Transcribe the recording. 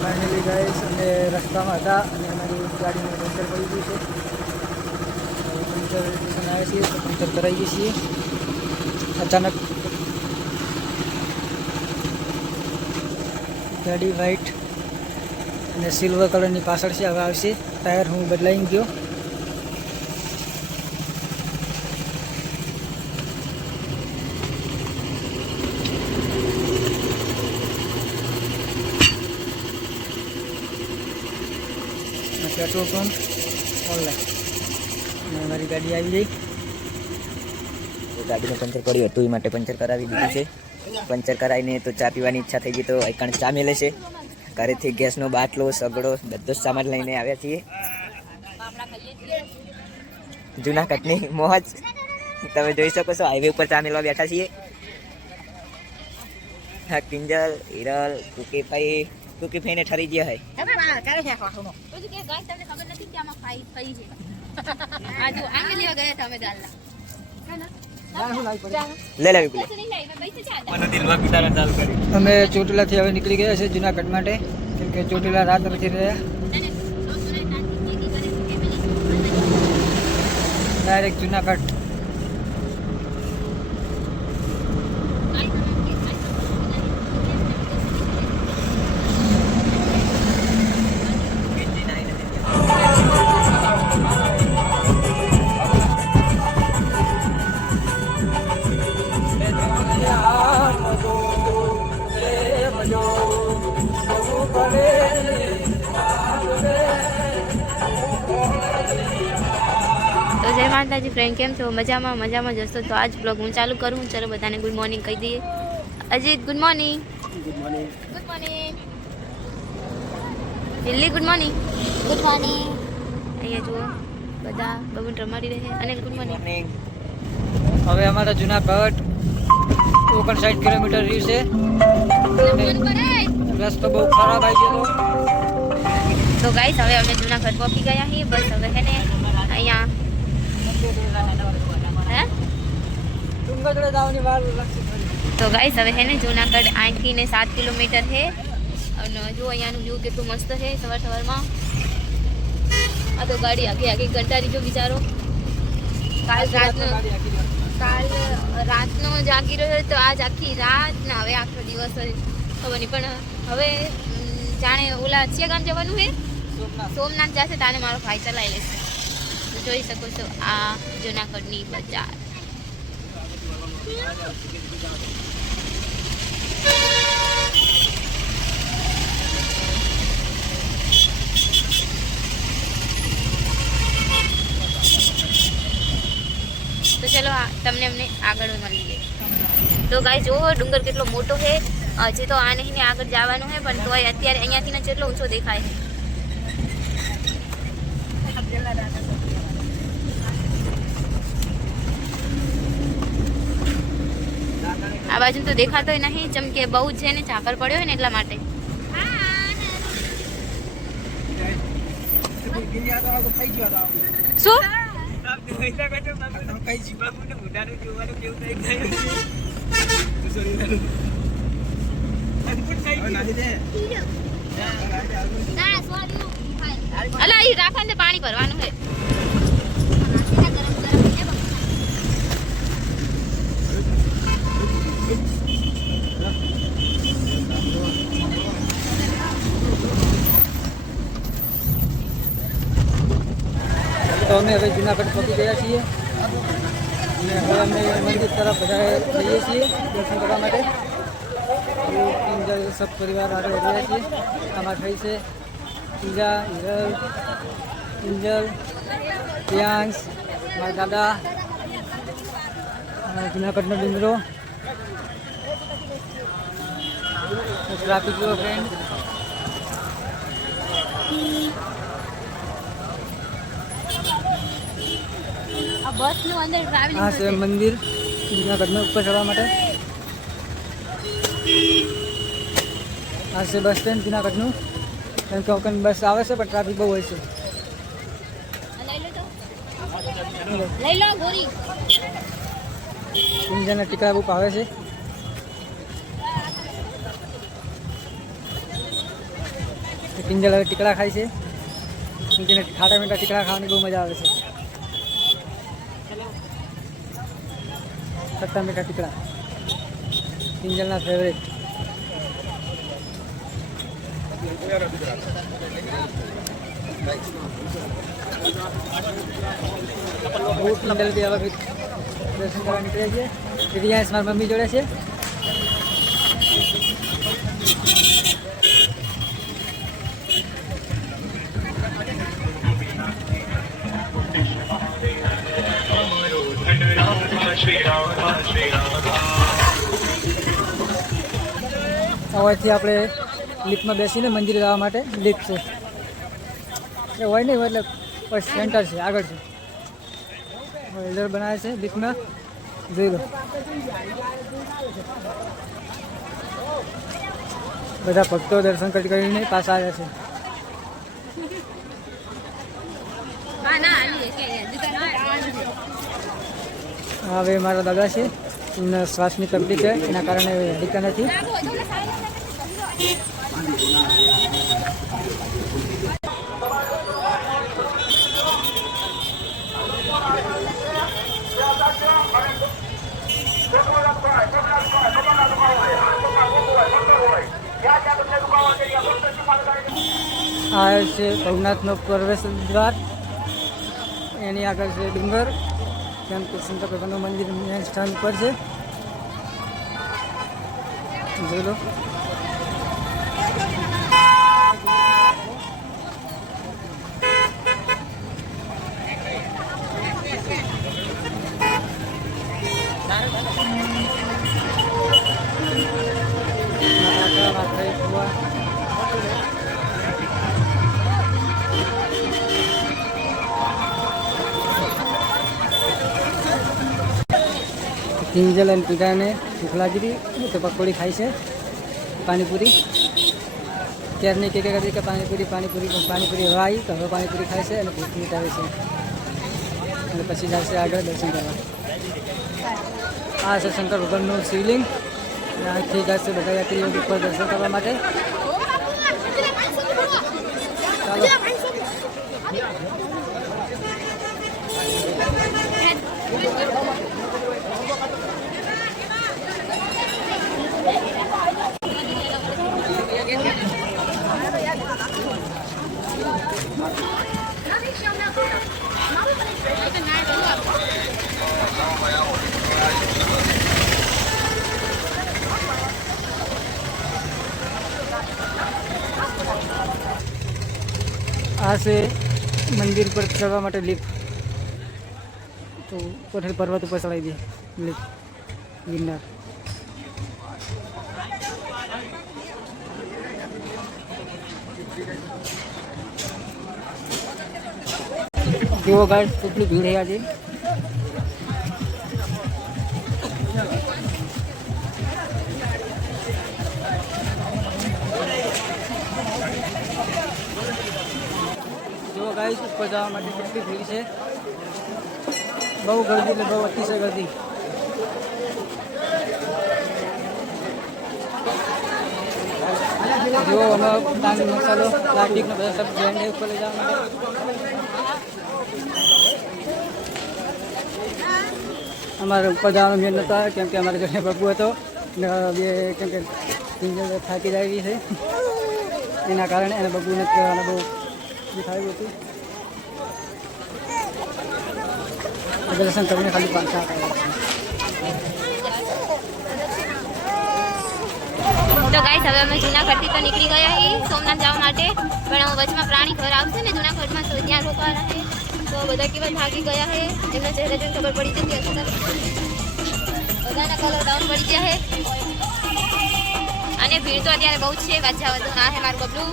Finally guys અમે રસ્તામાં હતા અને અમારી ગાડીનું પંચર પડી ગયું છે. પંચર સ્ટેશન આવ્યા છીએ તો પંચર કરાવી ગઈ છીએ અચાનક. ગાડી વ્હાઇટ અને સિલ્વર કલરની પાછળ છે. હવે આવશે. ટાયર હું બદલાઈ ગયો. પેટ્રોલ પંપ ઓનલાઈન અને મારી ગાડી આવી ગઈ. ગાડીનું પંચર પડ્યું હતું એ માટે પંચર કરાવી દીધું છે. પંચર કરાવીને તો ચા પીવાની ઈચ્છા થઈ ગઈ તો એકણ ચા મેલે છે. ઘરેથી ગેસનો બાટલો સગડો બધો સામાન લઈને આવ્યા છીએ. જૂનાગઢની મોજ તમે જોઈ શકો છો. હાઈવે ઉપર ચા મેળવા બેઠા છીએ. હા, કિંજલ, હિરલ, કુકીભાઈ ને ઠરી ગયા હોય. અમે ચોટીલાથી હવે નીકળી ગયા છે જુનાગઢ માટે, કેમ કે ચોટીલા રાત નથી રહ્યા. ડાયરેક્ટ જુનાગઢ. તો જય માતાજી ફ્રેન્ડ, કેમ છો? મજામાં જશો તો આજ બ્લોગ હું ચાલુ કરું. ચલો બધાને ગુડ મોર્નિંગ કહી દઈએ. Ajit good morning. Good morning. Delhi good morning. અહીંયા જુઓ બધા બબુન રમાડી રહે. Anil good morning. હવે અમારા જુનાગઢ 59 કિલોમીટર રહ્યું છે. રસ્તો બહુ ખરાબ આવી ગયો. તો ગાઈસ હવે અમે જુનાગઢ પહોંચી ગયા છીએ. બસ હવે છે ને અહીંયા તો ગાઈસ હવે છે ને જુનાગઢ 8 થી 7 કિલોમીટર છે. અને જો અહીંયાનું વ્યૂ કેટલું મસ્ત છે સવારમાં. આ તો ગાડી આખી કંટાળી જો બિચારો. કાલ રાતનો જાગી રહ્યો તો આજ આખી રાત ને હવે આખો દિવસ ખબર નહીં. પણ હવે જાણે ઓલા ગામ જવાનું છે, સોમનાથ જશે તાને મારો ભાઈ ચલાવી લેશે. તો જોઈ શકો છો આ જુનાગઢની બજાર. તો ચલો તમને અમને આગળ મળીએ. તો ગાઈસ જો ડુંગર કેટલો મોટો છે. હજી તો આને આગળ જવાનું છે, પણ તોય અત્યારે અહીંયાથી ને જેટલો ઊંચો દેખાય છે. આ બાજુ તો દેખાતો નહીં, જેમ કે બહુ જ છે ને ઝાકર પડ્યો હોય ને એટલા માટે. શું અલા ઈ રાખો ને પાણી ભરવાનું છે. તો અમે હવે જુનાગઢ પહોંચી ગયા છીએ અને હવે અમે મંદિર તરફ બધા જઈએ છીએ દર્શન કરવા માટે. સબ પરિવાર આગળ રહ્યા છીએ. આમાં થઈ છે પૂજા, હિરલ, કિંજલ, પ્રિયાંશ, મારા દાદા, જુનાગઢનો ડુંગરો. ટ્રાફિક જુઓ ફ્રેન્ડ. બસનું અંદર ટ્રાવેલિંગ આ છે મંદિર જુનાગઢમાં ઉપર ચડવા માટે. આ છે બસ સ્ટેન્ડ જુનાગઢનું. કેમ કે ઓકન બસ આવે છે પણ ટ્રાફિક બહુ હોય છે. લઈ લો ગોરી. ઇન્જનના ટીકડા બહુ આવે છે. કિંજલ હવે ટીકડા ખાય છે. કેમ કે ખાટા મીઠા ટીકડા ખાવાની બહુ મજા આવે છે. ખટ્ટા મીઠા ટીકડા કિંજલના ફેવરેટ. કિંજલ બી હવે દર્શન કરવા નીકળે છે. રિયાસ મારી મમ્મી જોડે છે. હવેથી આપણે લિફ્ટમાં બેસીને મંદિરે જવા માટે લિફ્ટ છે એ હોય નહીં એટલે બસ સેન્ટર છે આગળ છે. વેલ્ડર બનાવે છે લિફ્ટમાં જોઈ લો. બધા ભક્તો દર્શન કરીને પાછા આવ્યા છે. હવે મારા દાદા છે એમને શ્વાસની તકલીફ છે એના કારણે હડીકા નથી. આ છે ભવનાથનો પ્રવેશ દ્વાર. એની આગળ છે ડુંગર. કેમ કે શંકર ભગવાનનું મંદિર મેન સ્થાન ઉપર છે. જોઈ લો. કિંજલ અને પીડાને ભૂખ લાગી હતી તો પકોડી ખાઈ છે. પાણીપુરી ત્યારની કે કરી કે પાણીપુરી હવે આવી તો હવે પાણીપુરી ખાય છે અને ભૂખ મીટાવે છે અને પછી જશે આગળ દર્શન કરવા. આ છે શંકર ભગવાનનું શિવલિંગ. ત્યાંથી જશે બધા યાત્રીઓ ઉપર દર્શન કરવા માટે. ચાલો. આ છે મંદિર પર ચડવા માટે લિફ્ટ. તો કોઠેલ પર્વત ઉપર ચડાવી દે લિફ્ટ ગિરનાર. જુઓ ગાઈસ કેટલી ભીડ છે આજે. જુઓ ગાઈસ ઉપર જવા માટે કેટલી ભીડ છે. બહુ ગરદી એટલે બહુ અતિશય ગરદી. જુઓ અમે પાણી મસાલો પ્લાસ્ટિકનો બધા સબ બ્રાન્ડ ઉપર લઈ જવા માટે. અમારે ઉપર જવાનો મેળ નહોતો કેમ કે અમારે જોડે બબુ હતો ને બે કેમ કે કિંજલ થાકી જાય છે એના કારણે એને બબુને કહેવાને બહુ દેખાયું હતું. દર્શન કરીને ખાલી પાછા તો ગાઈસ હવે અમે જૂનાગઢથી તો નીકળી ગયા છીએ સોમનાથ જવા માટે. પણ વચમાં પ્રાણી ઘર આવશે ને જૂનાગઢમાં તો ત્યાં રોકાવાના છે. તો બધા કેવા થાકી ગયા છે એમના ચહેરા જોઈને ખબર પડી જતી હશે. બધાના કલર ડાઉન પડી ગયા છે અને ભીડ તો અત્યારે બહુ જ છે. વાંચા વધુ ના છે મારું બબલું.